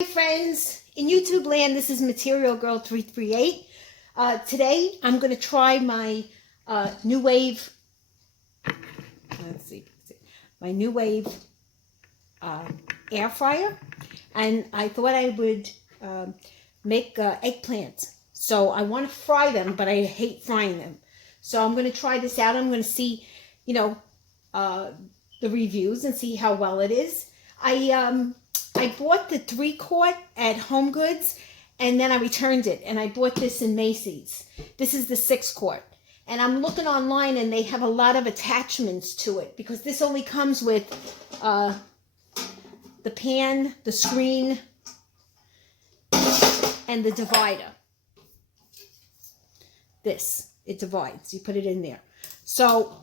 Hi friends, in YouTube land, this is Material Girl 338. Today I'm going to try my New Wave, my New Wave air fryer, and I thought I would make eggplants. So I want to fry them, but I hate frying them. So I'm going to try this out. I'm going to see, the reviews and see how well it is. I bought the 3-quart at Home Goods, and then I returned it, and I bought this in Macy's. This is the 6-quart, and I'm looking online, and they have a lot of attachments to it, because this only comes with the pan, the screen, and the divider. It divides. You put it in there. So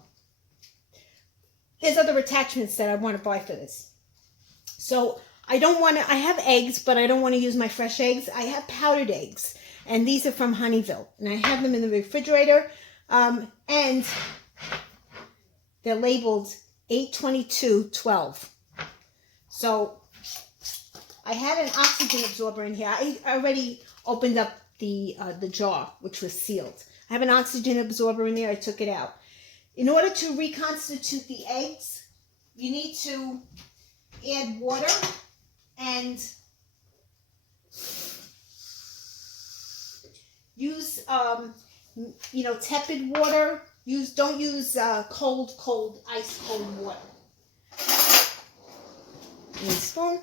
there's other attachments that I want to buy for this. So I have eggs, but I don't want to use my fresh eggs. I have powdered eggs, and these are from Honeyville, and I have them in the refrigerator, and they're labeled 822-12. So I had an oxygen absorber in here. I already opened up the jar, which was sealed. I have an oxygen absorber in there. I took it out. In order to reconstitute the eggs, you need to add water and use tepid water. Don't use cold ice cold water. You need a spoon,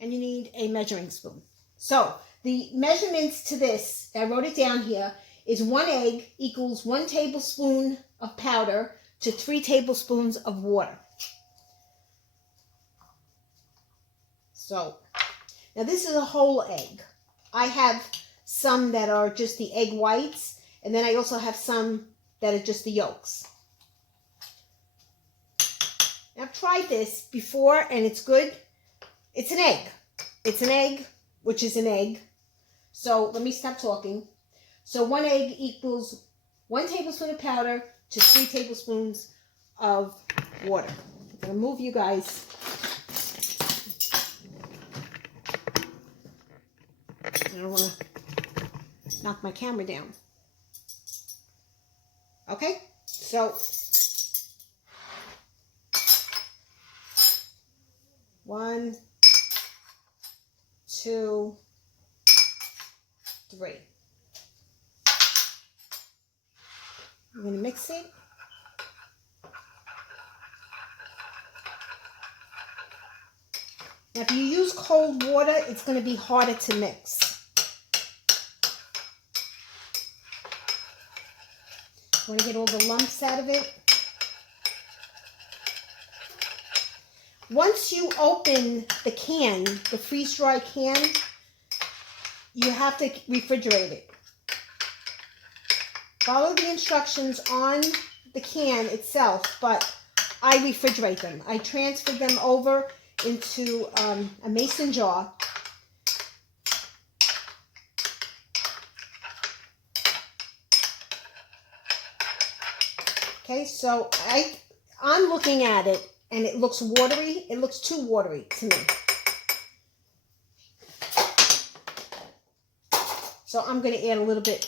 and you need a measuring spoon. So the measurements to this, I wrote it down here, is 1 egg equals 1 tablespoon of powder to 3 tablespoons of water. So, now this is a whole egg. I have some that are just the egg whites, and then I also have some that are just the yolks. Now, I've tried this before, and it's good. It's an egg. It's an egg, which is an egg. So, let me stop talking. So, 1 egg equals 1 tablespoon of powder to 3 tablespoons of water. I'm going to move you guys. I don't want to knock my camera down. Okay, so 1, 2, 3. I'm going to mix it. Now, if you use cold water, it's going to be harder to mix. Want to get all the lumps out of it. Once you open the can, the freeze-dry can, you have to refrigerate it. Follow the instructions on the can itself, but I refrigerate them. I transfer them over into a mason jar. Okay, so I'm looking at it, and it looks watery. It looks too watery to me. So I'm going to add a little bit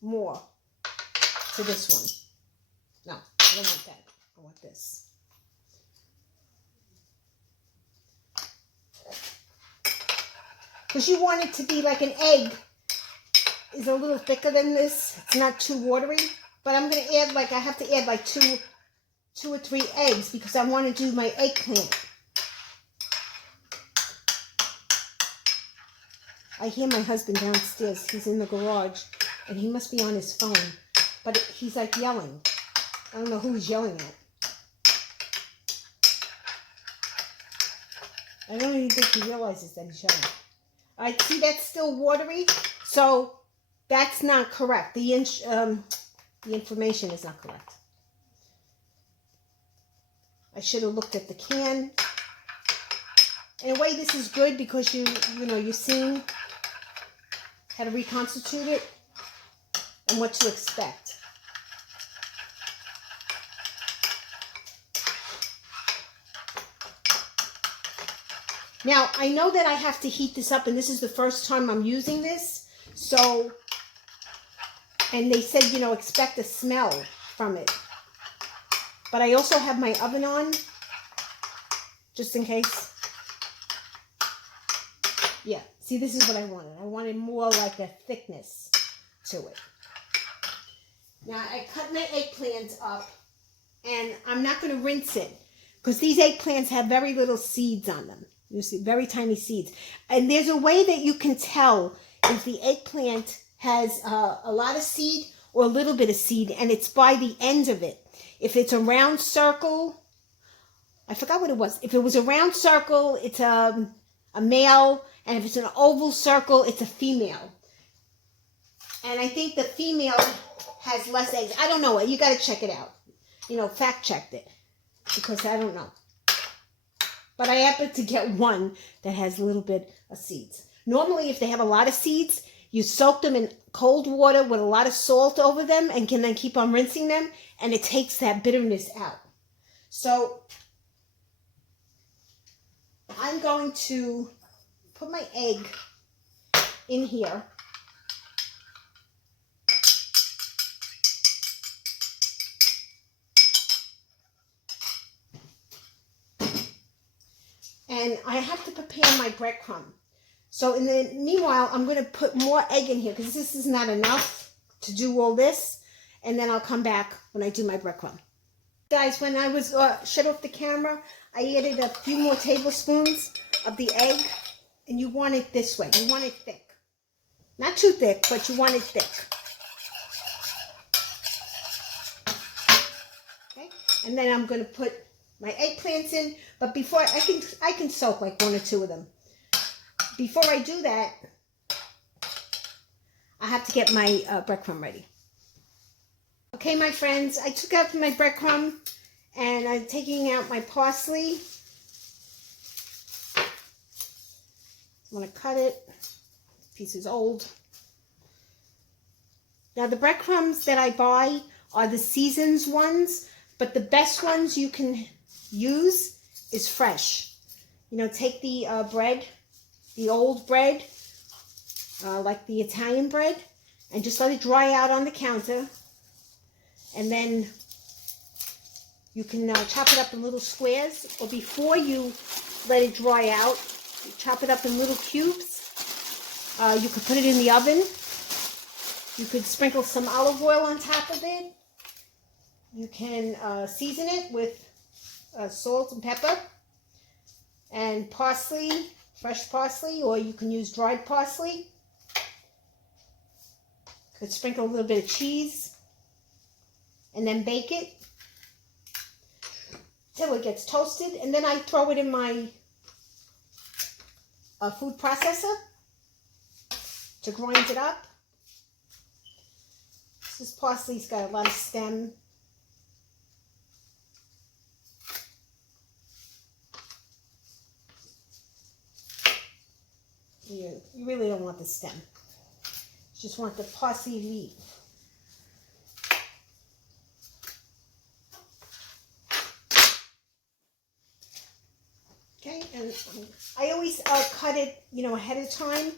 more to this one. No, I don't want that. I want this. Because you want it to be like an egg. Is a little thicker than this. It's not too watery. But I'm going to add, I have to add like 2 or 3 eggs because I want to do my eggplant. I hear my husband downstairs. He's in the garage, and he must be on his phone. But he's like yelling. I don't know who he's yelling at. I don't even think he realizes that he's yelling. All right, see, that's still watery, so that's not correct. The information is not correct. I should have looked at the can. In a way, this is good because you're seeing how to reconstitute it and what to expect. Now, I know that I have to heat this up, and this is the first time I'm using this. So, and they said, you know, expect a smell from it. But I also have my oven on, just in case. Yeah, see, this is what I wanted. I wanted more like a thickness to it. Now, I cut my eggplant up, and I'm not going to rinse it, because these eggplants have very little seeds on them. You see, very tiny seeds. And there's a way that you can tell if the eggplant has a lot of seed or a little bit of seed, and it's by the end of it. If it's a round circle, I forgot what it was. If it was a round circle, it's a male, and if it's an oval circle, it's a female. And I think the female has less eggs. I don't know. You got to check it out. You know, fact checked it, because I don't know. But I happen to get one that has a little bit of seeds. Normally, if they have a lot of seeds, you soak them in cold water with a lot of salt over them and can then keep on rinsing them, and it takes that bitterness out. So I'm going to put my egg in here. And I have to prepare my breadcrumb. So in the meanwhile, I'm going to put more egg in here, because this is not enough to do all this. And then I'll come back when I do my breadcrumb. Guys, when I was shut off the camera, I added a few more tablespoons of the egg. And you want it this way. You want it thick. Not too thick, but you want it thick. Okay? And then I'm going to put my eggplants in, but before I can soak like one or two of them. Before I do that, I have to get my breadcrumb ready. Okay, my friends, I took out my breadcrumb, and I'm taking out my parsley. I'm going to cut it. This piece is old. Now, the breadcrumbs that I buy are the seasoned ones, but the best ones you can use is fresh. You know, take the bread, the old bread, like the Italian bread, and just let it dry out on the counter. And then you can chop it up in little squares, or before you let it dry out, you chop it up in little cubes. You could put it in the oven. You could sprinkle some olive oil on top of it. You can season it with salt and pepper and parsley, fresh parsley, or you can use dried parsley. Could sprinkle a little bit of cheese and then bake it till it gets toasted, and then I throw it in my food processor to grind it up. This parsley's got a lot of stem. You really don't want the stem. You just want the parsley leaf. Okay, and I always cut it, you know, ahead of time,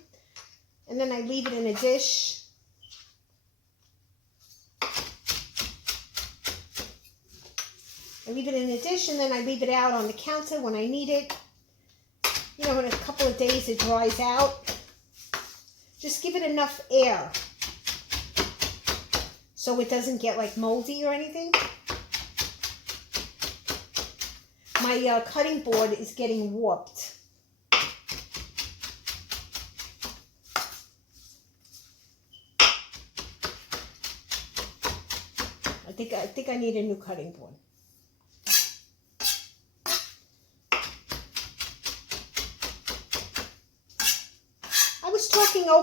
and then I leave it in a dish. I leave it in a dish, and then I leave it out on the counter when I need it. You know, in a couple of days it dries out. Just give it enough air so it doesn't get like moldy or anything. My cutting board is getting warped. I think I need a new cutting board.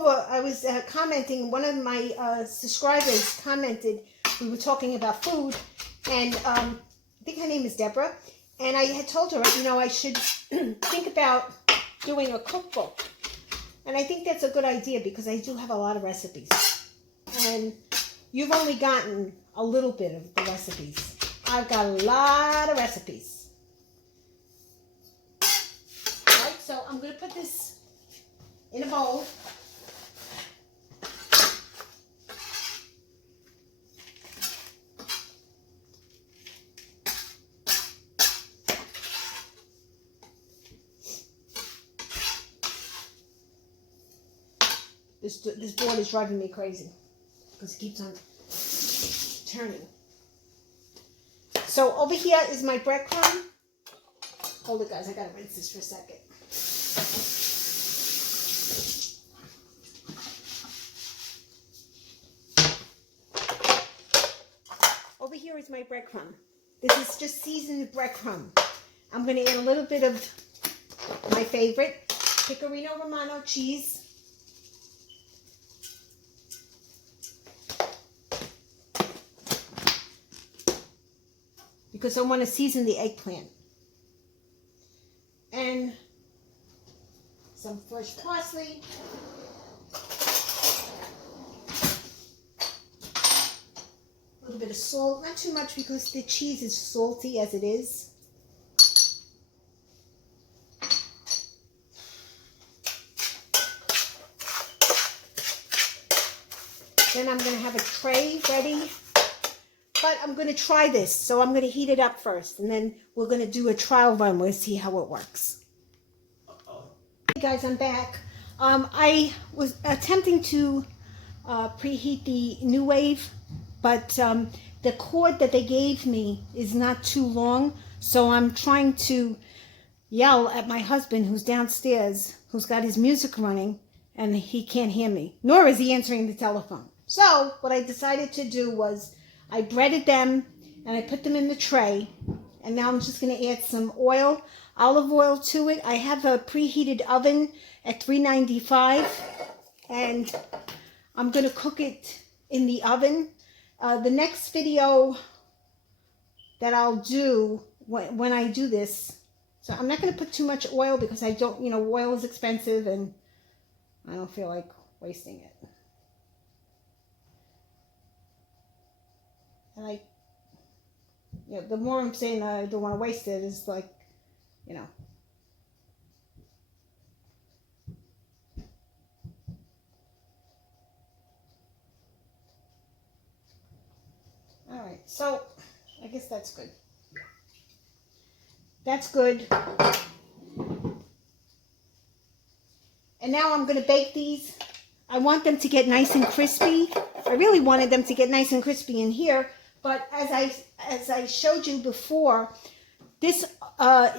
I was commenting, one of my subscribers commented, we were talking about food, and I think her name is Deborah, and I had told her, you know, I should think about doing a cookbook, and I think that's a good idea because I do have a lot of recipes, and you've only gotten a little bit of the recipes. I've got a lot of recipes. All right, so I'm going to put this in a bowl. This board is driving me crazy because it keeps on turning. So over here is my breadcrumb. Hold it, guys. I gotta rinse this for a second. Over here is my breadcrumb. This is just seasoned breadcrumb. I'm gonna add a little bit of my favorite, Pecorino Romano cheese. Because I want to season the eggplant. And some fresh parsley. A little bit of salt. Not too much because the cheese is salty as it is. Then I'm going to have a tray ready. But I'm going to try this, so I'm going to heat it up first, and then we're going to do a trial run. We'll see how it works. Hey guys, I'm back. I was attempting to preheat the New Wave, but the cord that they gave me is not too long, so I'm trying to yell at my husband who's downstairs, who's got his music running, and he can't hear me, nor is he answering the telephone. So what I decided to do was I breaded them and I put them in the tray, and now I'm just going to add some oil, olive oil to it. I have a preheated oven at 395, and I'm going to cook it in the oven. The next video that I'll do when I do this, so I'm not going to put too much oil because I don't, oil is expensive and I don't feel like wasting it. And the more I'm saying I don't want to waste it is like, All right, so I guess that's good. That's good. And now I'm going to bake these. I want them to get nice and crispy. I really wanted them to get nice and crispy in here. But as I showed you before, this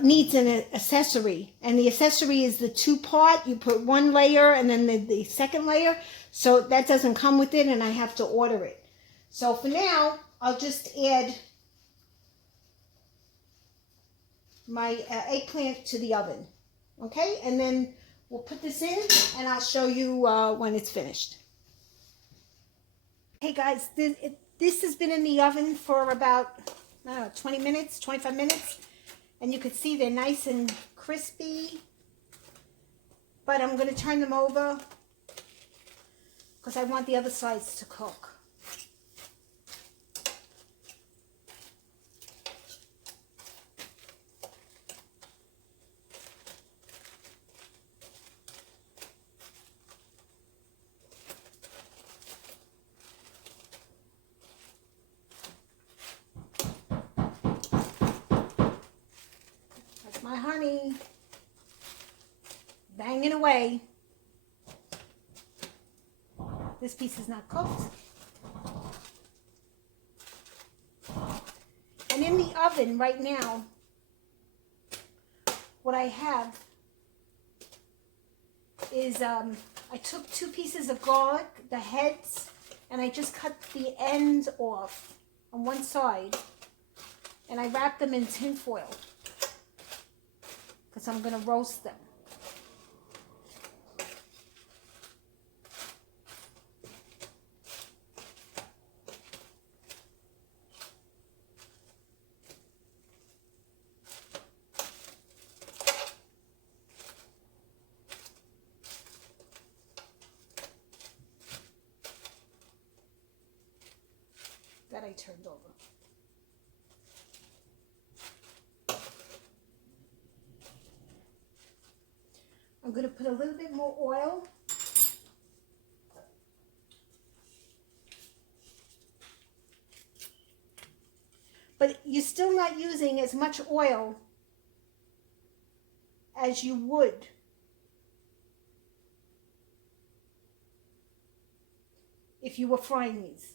needs an accessory. And the accessory is the two-part. You put one layer and then the second layer. So that doesn't come with it, and I have to order it. So for now, I'll just add my eggplant to the oven. Okay? And then we'll put this in, and I'll show you when it's finished. Hey guys, this has been in the oven for about, 20 minutes, 25 minutes. And you can see they're nice and crispy. But I'm going to turn them over because I want the other sides to cook. My honey banging away. This piece is not cooked. And in the oven right now, what I have is I took 2 pieces of garlic, the heads, and I just cut the ends off on one side, and I wrapped them in tin foil because I'm going to roast them. That I turned over. little bit more oil. But you're still not using as much oil as you would if you were frying these.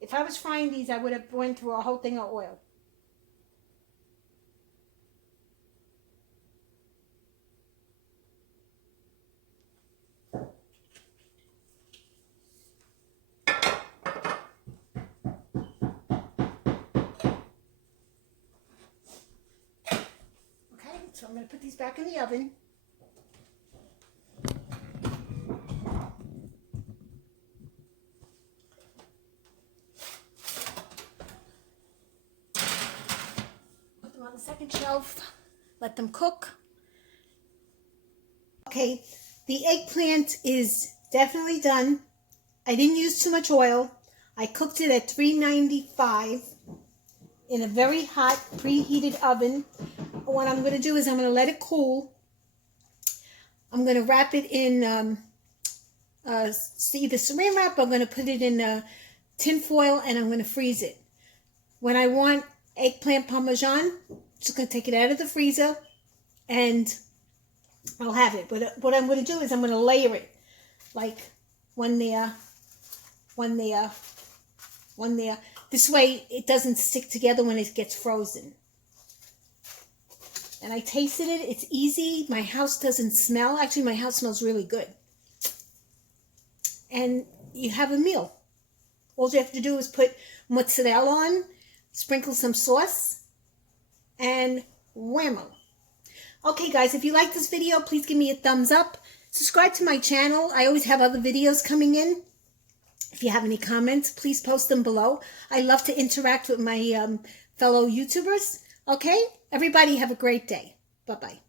If I was frying these, I would have went through a whole thing of oil. So I'm going to put these back in the oven. Put them on the second shelf. Let them cook. Okay, the eggplant is definitely done. I didn't use too much oil. I cooked it at 395 in a very hot preheated oven. What I'm going to do is I'm going to let it cool. I'm going to wrap it in either saran wrap, or I'm going to put it in tin foil, and I'm going to freeze it. When I want eggplant parmesan, just going to take it out of the freezer and I'll have it. But what I'm going to do is I'm going to layer it, like one there, one there, one there. This way it doesn't stick together when it gets frozen. And I tasted it. It's easy. My house doesn't smell. Actually, my house smells really good. And you have a meal. All you have to do is put mozzarella on, sprinkle some sauce, and whammo. Okay, guys, if you like this video, please give me a thumbs up. Subscribe to my channel. I always have other videos coming in. If you have any comments, please post them below. I love to interact with my fellow YouTubers. Okay? Everybody have a great day. Bye-bye.